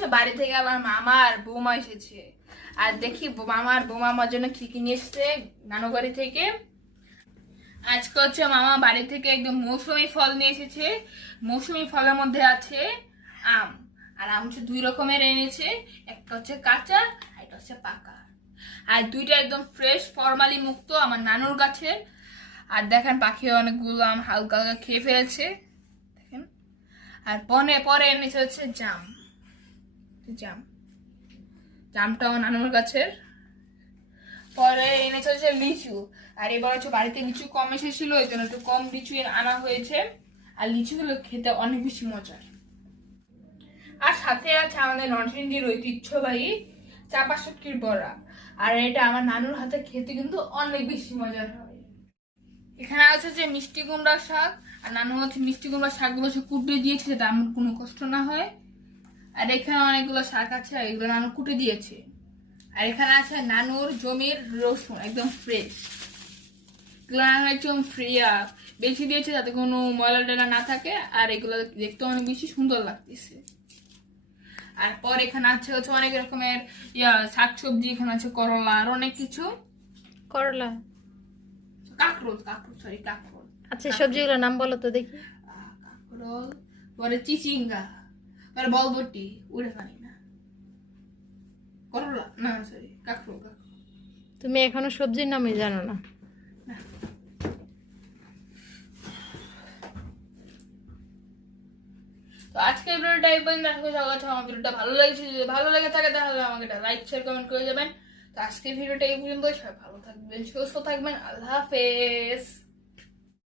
হচ্ছে বাড়ি থেকে আমার মামা আর বৌমা এসেছে। আর দেখি মামা আর বৌমা আমার জন্য কি কি নিয়ে এসেছে নানু বাড়ি থেকে। আজকে হচ্ছে মামা বাড়ি থেকে একদম মৌসুমী ফল নিয়ে এসেছে। মৌসুমী ফলের মধ্যে আছে আম। আর আম হচ্ছে দুই রকমের এনেছে, একটা হচ্ছে কাঁচা আর একটা হচ্ছে পাকা। আর দুইটা একদম ফ্রেশ ফরমালি মুক্ত আমার নানুর গাছের। আর দেখেন পাখি অনেকগুলো আম হালকা হালকা খেয়ে ফেলেছে দেখেন। আর পরে এনেছে হচ্ছে জাম। জামটা আমার নানুর গাছের। পরে এনেছে হচ্ছে লিচু। আর এবার হচ্ছে বাড়িতে লিচু কম এসেছিল, এই জন্য একটু কম লিচু আনা হয়েছে। আর লিচুগুলো খেতে অনেক বেশি মজার। আর সাথে আছে আমাদের নরসিংদীর ঐতিহ্যবাহী চাপা শুটকির বড়া। আর এটা আমার নানুর হাতে খেতে কিন্তু অনেক বেশি মজার হয়। এখানে আছে যে মিষ্টি কুমড়ার শাক। আর নানু হচ্ছে মিষ্টি কুমড়ার শাকগুলো সে কুটে দিয়েছে যাতে আমার কোনো কষ্ট না হয়। আর এখানে অনেকগুলো শাক আছে, আর এগুলো নানু কুটে দিয়েছে। আর এখানে আছে নানুর জমির রসুন, একদম ফ্রেশ। এগুলো নানু একদম বেশি দিয়েছে যাতে কোনো ময়লা টয়লা না থাকে। আর এগুলো দেখতে অনেক বেশি সুন্দর লাগতেছে। আর পর এখানে আছে হচ্ছে অনেক রকমের শাকসবজি। এখানে আছে করলা আর অনেক কিছু। করলা, কাঁকরোল। আচ্ছা সবজিগুলোর নাম বলো তো দেখি। কাঁকরোল, পরে চিচিঙ্গা, পরে বলবটি, উড়ে পানি না, করলা না, সরি কাঁকরোল। তুমি এখনো সবজির নামই জানো না? তো আজকে ভিডিওটা এই পর্যন্ত। আমার ভিডিওটা ভালো লাগছে, যদি ভালো লেগে থাকে তাহলে আমাকে একটা লাইক শেয়ার কমেন্ট করে যাবেন। তো আজকে ভিডিওটা এই পর্যন্ত। সবাই ভালো থাকবেন, সুস্থ থাকবেন। আল্লাহ হাফেজ।